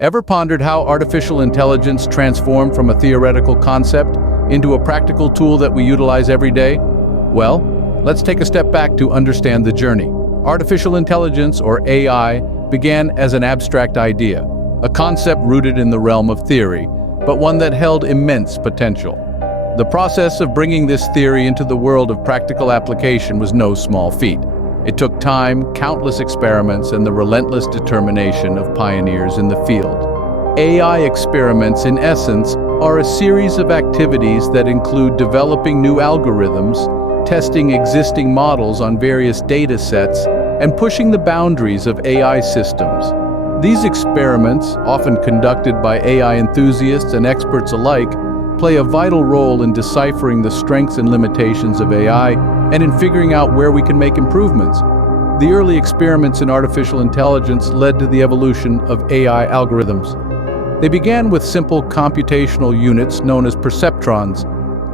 Ever pondered how artificial intelligence transformed from a theoretical concept into a practical tool that we utilize every day? Well, let's take a step back to understand the journey. Artificial intelligence, or AI, began as an abstract idea, a concept rooted in the realm of theory, but one that held immense potential. The process of bringing this theory into the world of practical application was no small feat. It took time, countless experiments, and the relentless determination of pioneers in the field. AI experiments, in essence, are a series of activities that include developing new algorithms, testing existing models on various data sets, and pushing the boundaries of AI systems. These experiments, often conducted by AI enthusiasts and experts alike, play a vital role in deciphering the strengths and limitations of AI and in figuring out where we can make improvements. The early experiments in artificial intelligence led to the evolution of AI algorithms. They began with simple computational units known as perceptrons,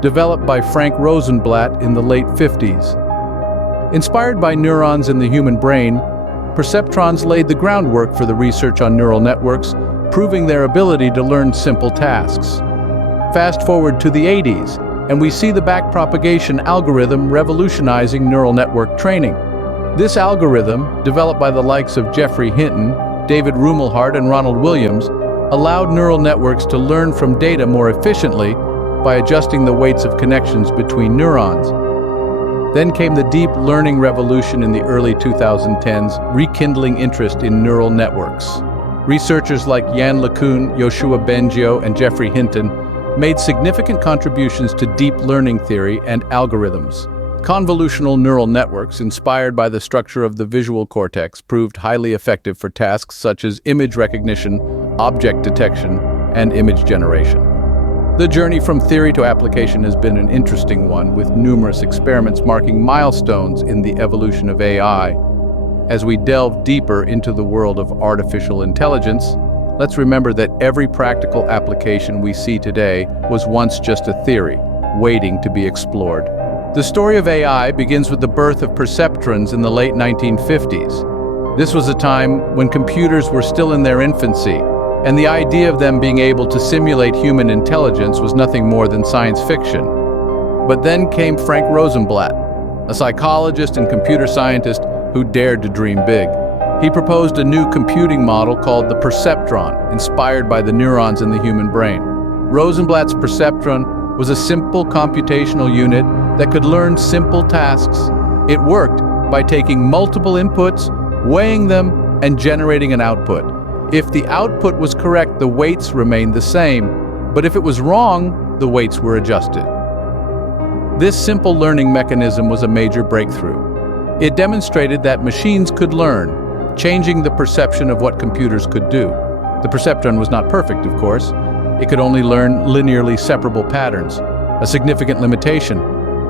developed by Frank Rosenblatt in the late 50s. Inspired by neurons in the human brain, perceptrons laid the groundwork for the research on neural networks, proving their ability to learn simple tasks. Fast forward to the 80s, and we see the backpropagation algorithm revolutionizing neural network training. This algorithm, developed by the likes of Geoffrey Hinton, David Rumelhart, and Ronald Williams, allowed neural networks to learn from data more efficiently by adjusting the weights of connections between neurons. Then came the deep learning revolution in the early 2010s, rekindling interest in neural networks. Researchers like Yann LeCun, Yoshua Bengio, and Geoffrey Hinton made significant contributions to deep learning theory and algorithms. Convolutional neural networks, inspired by the structure of the visual cortex, proved highly effective for tasks such as image recognition, object detection, and image generation. The journey from theory to application has been an interesting one, with numerous experiments marking milestones in the evolution of AI. As we delve deeper into the world of artificial intelligence, let's remember that every practical application we see today was once just a theory, waiting to be explored. The story of AI begins with the birth of perceptrons in the late 1950s. This was a time when computers were still in their infancy, and the idea of them being able to simulate human intelligence was nothing more than science fiction. But then came Frank Rosenblatt, a psychologist and computer scientist who dared to dream big. He proposed a new computing model called the perceptron, inspired by the neurons in the human brain. Rosenblatt's perceptron was a simple computational unit that could learn simple tasks. It worked by taking multiple inputs, weighing them, and generating an output. If the output was correct, the weights remained the same, but if it was wrong, the weights were adjusted. This simple learning mechanism was a major breakthrough. It demonstrated that machines could learn, changing the perception of what computers could do. The perceptron was not perfect, of course. It could only learn linearly separable patterns, a significant limitation.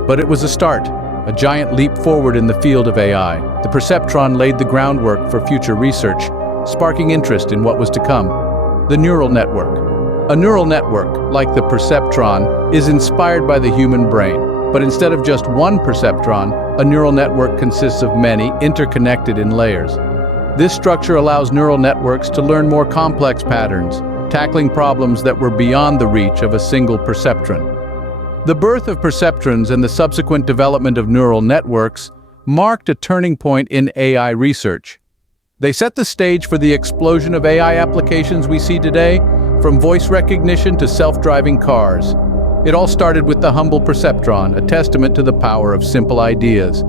But it was a start, a giant leap forward in the field of AI. The perceptron laid the groundwork for future research, sparking interest in what was to come. The neural network. A neural network, like the perceptron, is inspired by the human brain. But instead of just one perceptron, a neural network consists of many, interconnected in layers. This structure allows neural networks to learn more complex patterns, tackling problems that were beyond the reach of a single perceptron. The birth of perceptrons and the subsequent development of neural networks marked a turning point in AI research. They set the stage for the explosion of AI applications we see today, from voice recognition to self-driving cars. It all started with the humble perceptron, a testament to the power of simple ideas.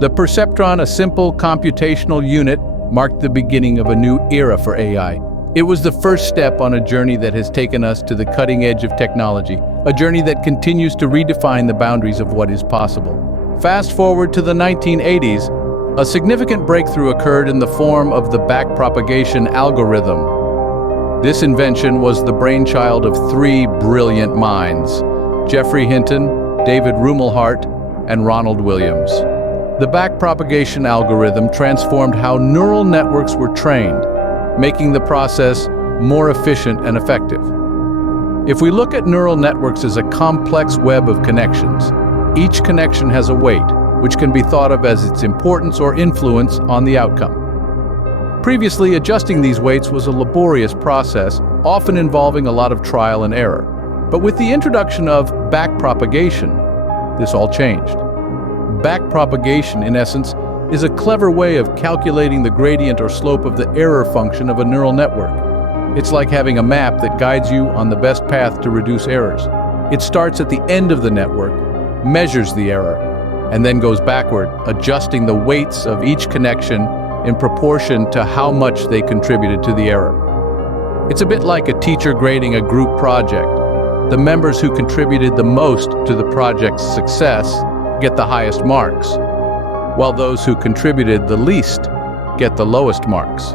The perceptron, a simple computational unit, marked the beginning of a new era for AI. It was the first step on a journey that has taken us to the cutting edge of technology, a journey that continues to redefine the boundaries of what is possible. Fast forward to the 1980s, a significant breakthrough occurred in the form of the backpropagation algorithm. This invention was the brainchild of three brilliant minds: Geoffrey Hinton, David Rumelhart, and Ronald Williams. The backpropagation algorithm transformed how neural networks were trained, making the process more efficient and effective. If we look at neural networks as a complex web of connections, each connection has a weight, which can be thought of as its importance or influence on the outcome. Previously, adjusting these weights was a laborious process, often involving a lot of trial and error. But with the introduction of backpropagation, this all changed. Backpropagation, in essence, is a clever way of calculating the gradient or slope of the error function of a neural network. It's like having a map that guides you on the best path to reduce errors. It starts at the end of the network, measures the error, and then goes backward, adjusting the weights of each connection in proportion to how much they contributed to the error. It's a bit like a teacher grading a group project. The members who contributed the most to the project's success get the highest marks, while those who contributed the least get the lowest marks.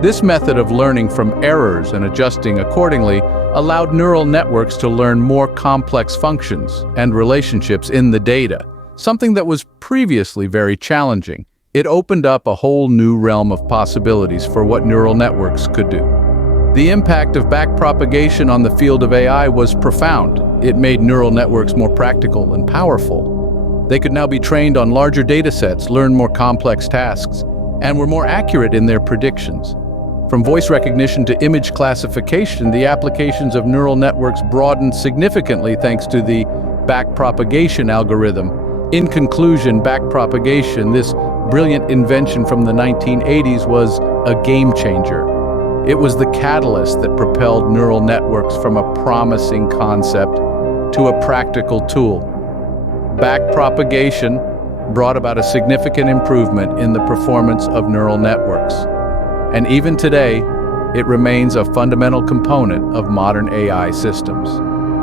This method of learning from errors and adjusting accordingly allowed neural networks to learn more complex functions and relationships in the data, something that was previously very challenging. It opened up a whole new realm of possibilities for what neural networks could do. The impact of backpropagation on the field of AI was profound. It made neural networks more practical and powerful. They could now be trained on larger data sets, learn more complex tasks, and were more accurate in their predictions. From voice recognition to image classification, the applications of neural networks broadened significantly thanks to the backpropagation algorithm. In conclusion, backpropagation, this brilliant invention from the 1980s, was a game changer. It was the catalyst that propelled neural networks from a promising concept to a practical tool. Backpropagation brought about a significant improvement in the performance of neural networks. And even today, it remains a fundamental component of modern AI systems.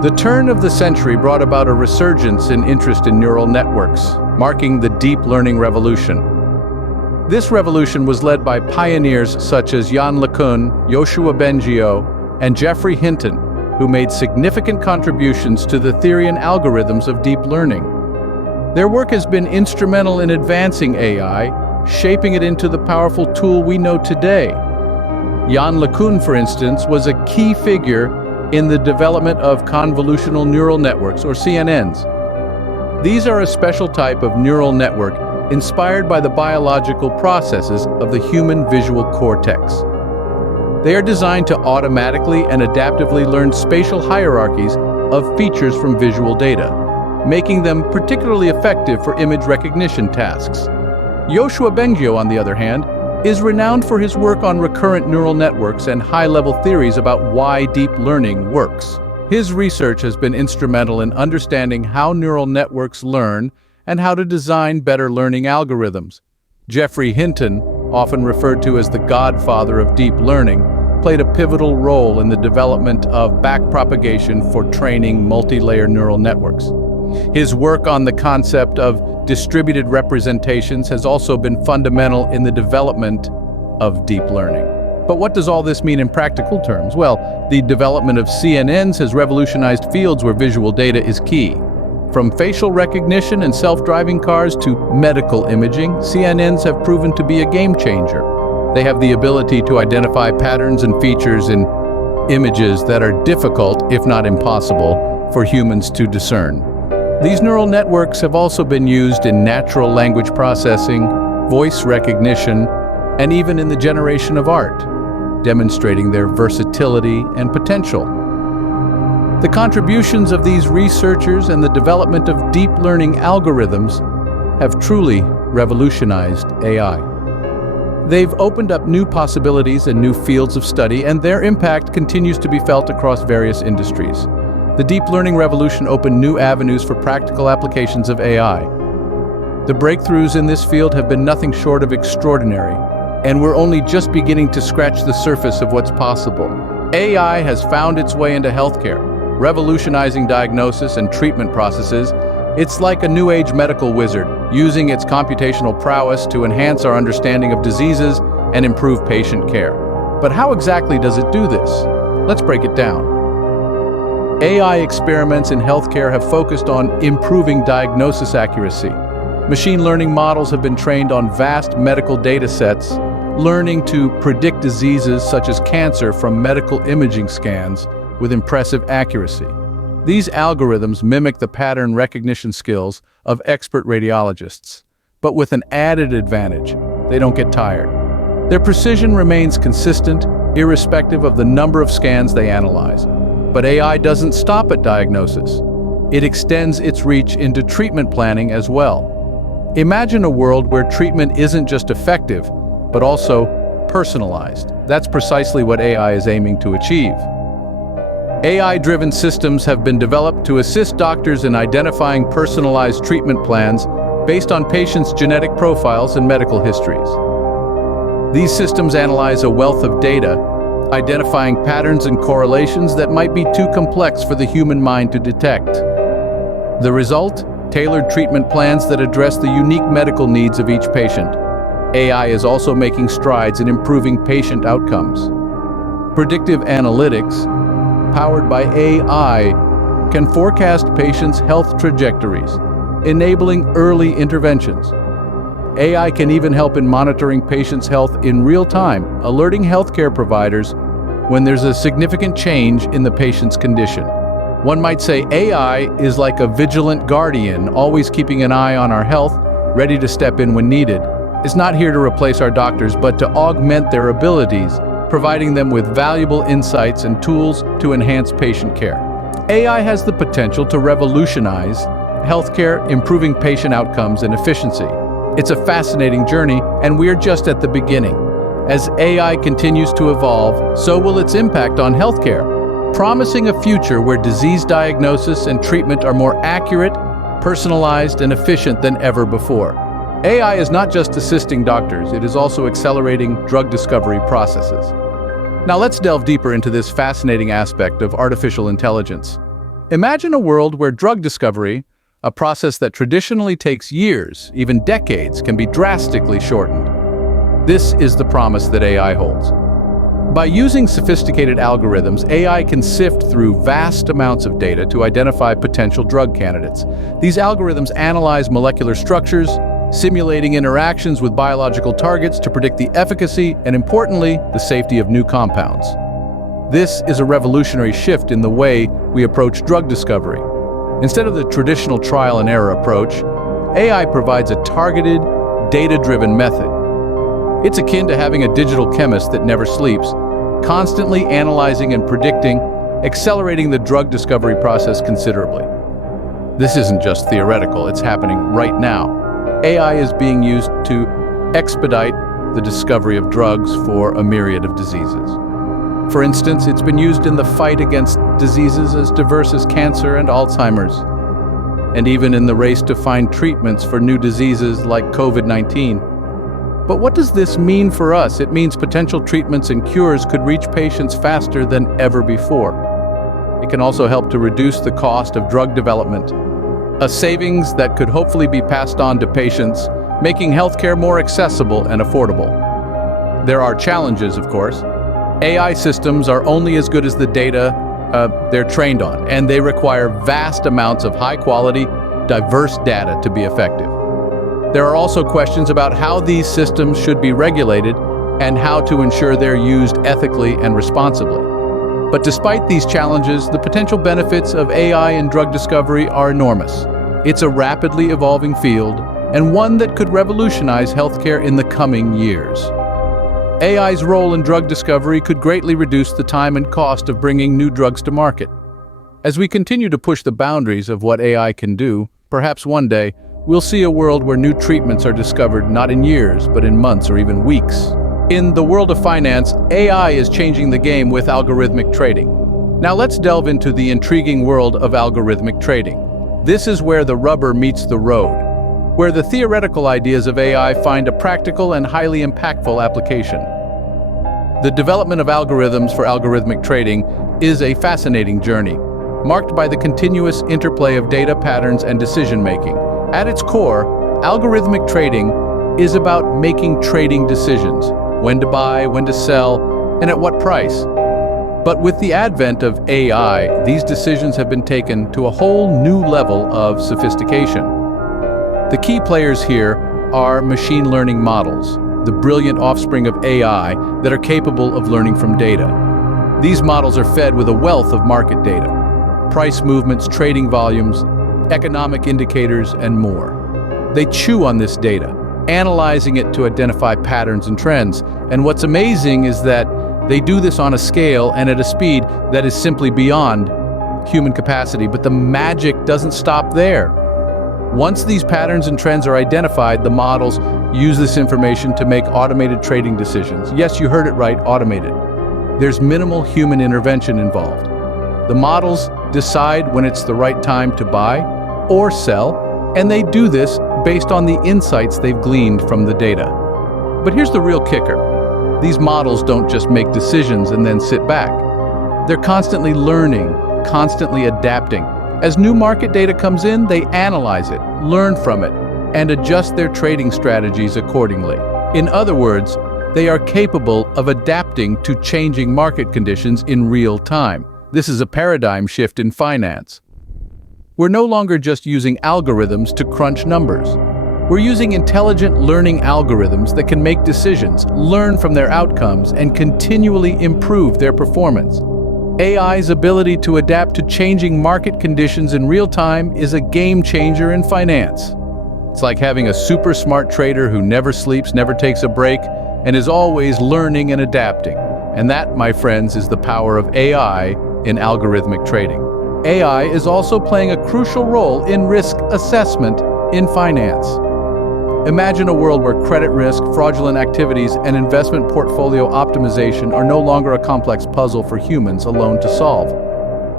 The turn of the century brought about a resurgence in interest in neural networks, marking the deep learning revolution. This revolution was led by pioneers such as Yann LeCun, Yoshua Bengio, and Geoffrey Hinton, who made significant contributions to the theory and algorithms of deep learning. Their work has been instrumental in advancing AI, shaping it into the powerful tool we know today. Yann LeCun, for instance, was a key figure in the development of convolutional neural networks, or CNNs. These are a special type of neural network inspired by the biological processes of the human visual cortex. They are designed to automatically and adaptively learn spatial hierarchies of features from visual data, making them particularly effective for image recognition tasks. Yoshua Bengio, on the other hand, is renowned for his work on recurrent neural networks and high-level theories about why deep learning works. His research has been instrumental in understanding how neural networks learn and how to design better learning algorithms. Geoffrey Hinton, often referred to as the godfather of deep learning, played a pivotal role in the development of backpropagation for training multi-layer neural networks. His work on the concept of distributed representations has also been fundamental in the development of deep learning. But what does all this mean in practical terms? Well, the development of CNNs has revolutionized fields where visual data is key. From facial recognition and self-driving cars to medical imaging, CNNs have proven to be a game changer. They have the ability to identify patterns and features in images that are difficult, if not impossible, for humans to discern. These neural networks have also been used in natural language processing, voice recognition, and even in the generation of art, demonstrating their versatility and potential. The contributions of these researchers and the development of deep learning algorithms have truly revolutionized AI. They've opened up new possibilities and new fields of study, and their impact continues to be felt across various industries. The deep learning revolution opened new avenues for practical applications of AI. The breakthroughs in this field have been nothing short of extraordinary, and we're only just beginning to scratch the surface of what's possible. AI has found its way into healthcare, revolutionizing diagnosis and treatment processes. It's like a new age medical wizard, using its computational prowess to enhance our understanding of diseases and improve patient care. But how exactly does it do this? Let's break it down. AI experiments in healthcare have focused on improving diagnosis accuracy. Machine learning models have been trained on vast medical data sets, learning to predict diseases such as cancer from medical imaging scans with impressive accuracy. These algorithms mimic the pattern recognition skills of expert radiologists, but with an added advantage: they don't get tired. Their precision remains consistent, irrespective of the number of scans they analyze. But AI doesn't stop at diagnosis. It extends its reach into treatment planning as well. Imagine a world where treatment isn't just effective, but also personalized. That's precisely what AI is aiming to achieve. AI-driven systems have been developed to assist doctors in identifying personalized treatment plans based on patients' genetic profiles and medical histories. These systems analyze a wealth of data, identifying patterns and correlations that might be too complex for the human mind to detect. The result? Tailored treatment plans that address the unique medical needs of each patient. AI is also making strides in improving patient outcomes. Predictive analytics, powered by AI, can forecast patients' health trajectories, enabling early interventions. AI can even help in monitoring patients' health in real time, alerting healthcare providers when there's a significant change in the patient's condition. One might say AI is like a vigilant guardian, always keeping an eye on our health, ready to step in when needed. It's not here to replace our doctors, but to augment their abilities, providing them with valuable insights and tools to enhance patient care. AI has the potential to revolutionize healthcare, improving patient outcomes and efficiency. It's a fascinating journey, and we're just at the beginning. As AI continues to evolve, so will its impact on healthcare, promising a future where disease diagnosis and treatment are more accurate, personalized, and efficient than ever before. AI is not just assisting doctors, it is also accelerating drug discovery processes. Now let's delve deeper into this fascinating aspect of artificial intelligence. Imagine a world where drug discovery, a process that traditionally takes years, even decades, can be drastically shortened. This is the promise that AI holds. By using sophisticated algorithms, AI can sift through vast amounts of data to identify potential drug candidates. These algorithms analyze molecular structures, simulating interactions with biological targets to predict the efficacy and, importantly, the safety of new compounds. This is a revolutionary shift in the way we approach drug discovery. Instead of the traditional trial and error approach, AI provides a targeted, data-driven method. It's akin to having a digital chemist that never sleeps, constantly analyzing and predicting, accelerating the drug discovery process considerably. This isn't just theoretical, it's happening right now. AI is being used to expedite the discovery of drugs for a myriad of diseases. For instance, it's been used in the fight against diseases as diverse as cancer and Alzheimer's, and even in the race to find treatments for new diseases like COVID-19. But what does this mean for us? It means potential treatments and cures could reach patients faster than ever before. It can also help to reduce the cost of drug development, a savings that could hopefully be passed on to patients, making healthcare more accessible and affordable. There are challenges, of course. AI systems are only as good as the data they're trained on, and they require vast amounts of high-quality, diverse data to be effective. There are also questions about how these systems should be regulated and how to ensure they're used ethically and responsibly. But despite these challenges, the potential benefits of AI in drug discovery are enormous. It's a rapidly evolving field, and one that could revolutionize healthcare in the coming years. AI's role in drug discovery could greatly reduce the time and cost of bringing new drugs to market. As we continue to push the boundaries of what AI can do, perhaps one day, we'll see a world where new treatments are discovered not in years, but in months or even weeks. In the world of finance, AI is changing the game with algorithmic trading. Now let's delve into the intriguing world of algorithmic trading. This is where the rubber meets the road, where the theoretical ideas of AI find a practical and highly impactful application. The development of algorithms for algorithmic trading is a fascinating journey, marked by the continuous interplay of data patterns and decision-making. At its core, algorithmic trading is about making trading decisions, when to buy, when to sell, and at what price. But with the advent of AI, these decisions have been taken to a whole new level of sophistication. The key players here are machine learning models, the brilliant offspring of AI that are capable of learning from data. These models are fed with a wealth of market data, price movements, trading volumes, economic indicators, and more. They chew on this data, analyzing it to identify patterns and trends. And what's amazing is that they do this on a scale and at a speed that is simply beyond human capacity. But the magic doesn't stop there. Once these patterns and trends are identified, the models use this information to make automated trading decisions. Yes, you heard it right, automated. There's minimal human intervention involved. The models decide when it's the right time to buy or sell, and they do this based on the insights they've gleaned from the data. But here's the real kicker. These models don't just make decisions and then sit back. They're constantly learning, constantly adapting. As new market data comes in, they analyze it, learn from it, and adjust their trading strategies accordingly. In other words, they are capable of adapting to changing market conditions in real time. This is a paradigm shift in finance. We're no longer just using algorithms to crunch numbers. We're using intelligent learning algorithms that can make decisions, learn from their outcomes, and continually improve their performance. AI's ability to adapt to changing market conditions in real time is a game changer in finance. It's like having a super smart trader who never sleeps, never takes a break, and is always learning and adapting. And that, my friends, is the power of AI in algorithmic trading. AI is also playing a crucial role in risk assessment in finance. Imagine a world where credit risk, fraudulent activities, and investment portfolio optimization are no longer a complex puzzle for humans alone to solve.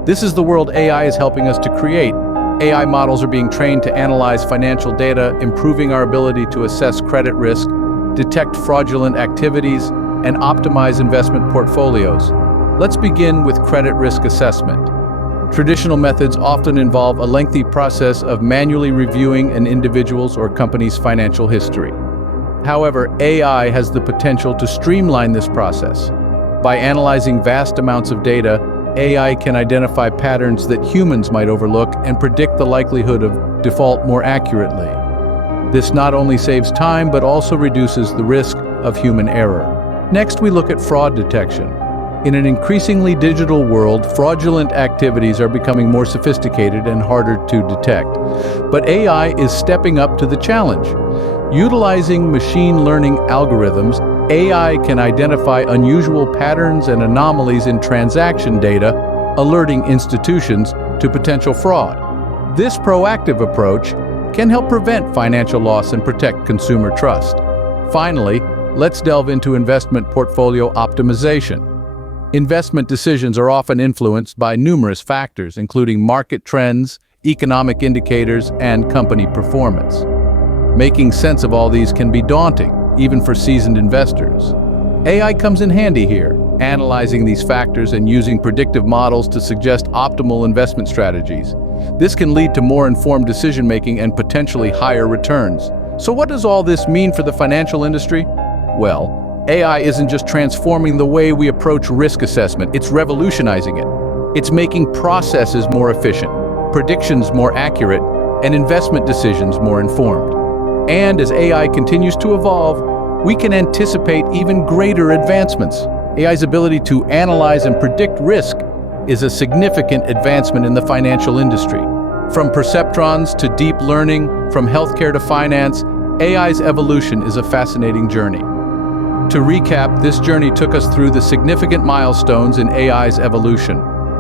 This is the world AI is helping us to create. AI models are being trained to analyze financial data, improving our ability to assess credit risk, detect fraudulent activities, and optimize investment portfolios. Let's begin with credit risk assessment. Traditional methods often involve a lengthy process of manually reviewing an individual's or company's financial history. However, AI has the potential to streamline this process. By analyzing vast amounts of data, AI can identify patterns that humans might overlook and predict the likelihood of default more accurately. This not only saves time, but also reduces the risk of human error. Next, we look at fraud detection. In an increasingly digital world, fraudulent activities are becoming more sophisticated and harder to detect. But AI is stepping up to the challenge. Utilizing machine learning algorithms, AI can identify unusual patterns and anomalies in transaction data, alerting institutions to potential fraud. This proactive approach can help prevent financial loss and protect consumer trust. Finally, let's delve into investment portfolio optimization. Investment decisions are often influenced by numerous factors, including market trends, economic indicators, and company performance. Making sense of all these can be daunting, even for seasoned investors. AI comes in handy here, analyzing these factors and using predictive models to suggest optimal investment strategies. This can lead to more informed decision-making and potentially higher returns. So what does all this mean for the financial industry? Well, AI isn't just transforming the way we approach risk assessment, it's revolutionizing it. It's making processes more efficient, predictions more accurate, and investment decisions more informed. And as AI continues to evolve, we can anticipate even greater advancements. AI's ability to analyze and predict risk is a significant advancement in the financial industry. From perceptrons to deep learning, from healthcare to finance, AI's evolution is a fascinating journey. To recap, this journey took us through the significant milestones in AI's evolution,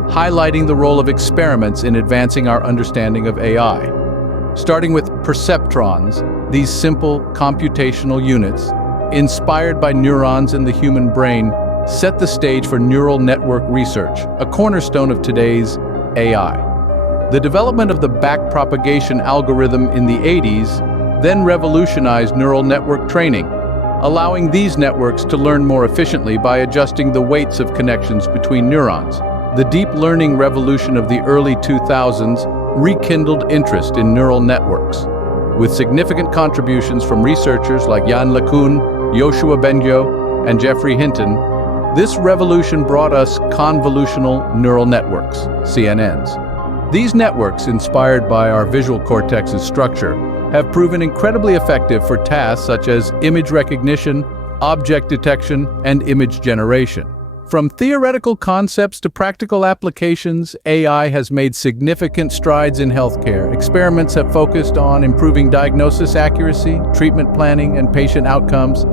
highlighting the role of experiments in advancing our understanding of AI. Starting with perceptrons, these simple computational units, inspired by neurons in the human brain, set the stage for neural network research, a cornerstone of today's AI. The development of the backpropagation algorithm in the 80s then revolutionized neural network training, allowing these networks to learn more efficiently by adjusting the weights of connections between neurons. The deep learning revolution of the early 2000s rekindled interest in neural networks, with significant contributions from researchers like Yann LeCun, Yoshua Bengio, and Geoffrey Hinton. This revolution brought us convolutional neural networks, CNNs. These networks, inspired by our visual cortex's structure, have proven incredibly effective for tasks such as image recognition, object detection, and image generation. From theoretical concepts to practical applications, AI has made significant strides in healthcare. Experiments have focused on improving diagnosis accuracy, treatment planning, and patient outcomes.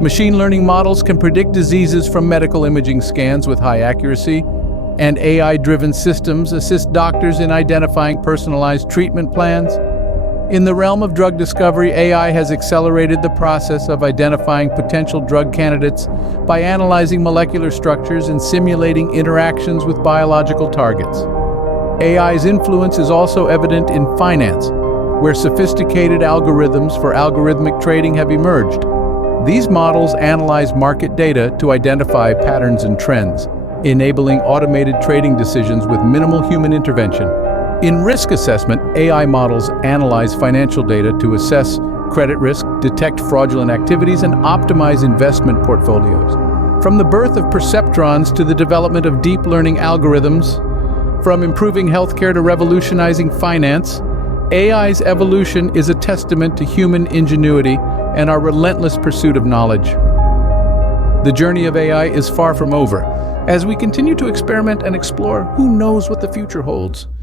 Machine learning models can predict diseases from medical imaging scans with high accuracy, and AI-driven systems assist doctors in identifying personalized treatment plans. In the realm of drug discovery, AI has accelerated the process of identifying potential drug candidates by analyzing molecular structures and simulating interactions with biological targets. AI's influence is also evident in finance, where sophisticated algorithms for algorithmic trading have emerged. These models analyze market data to identify patterns and trends, enabling automated trading decisions with minimal human intervention. In risk assessment, AI models analyze financial data to assess credit risk, detect fraudulent activities, and optimize investment portfolios. From the birth of perceptrons to the development of deep learning algorithms, from improving healthcare to revolutionizing finance, AI's evolution is a testament to human ingenuity and our relentless pursuit of knowledge. The journey of AI is far from over. As we continue to experiment and explore, who knows what the future holds?